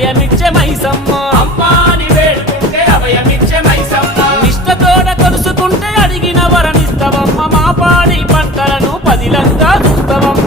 అభయమిచ్చే మైసమ్మ అమ్మాని వేడుకుంటే అభయమిచ్చే మైసమ్మ నిష్టతోడ కొలుసుకుంటే అడిగిన వరమిస్తవమ్మ మా పాడి పంటలను పదిలంగా చూస్తవమ్మ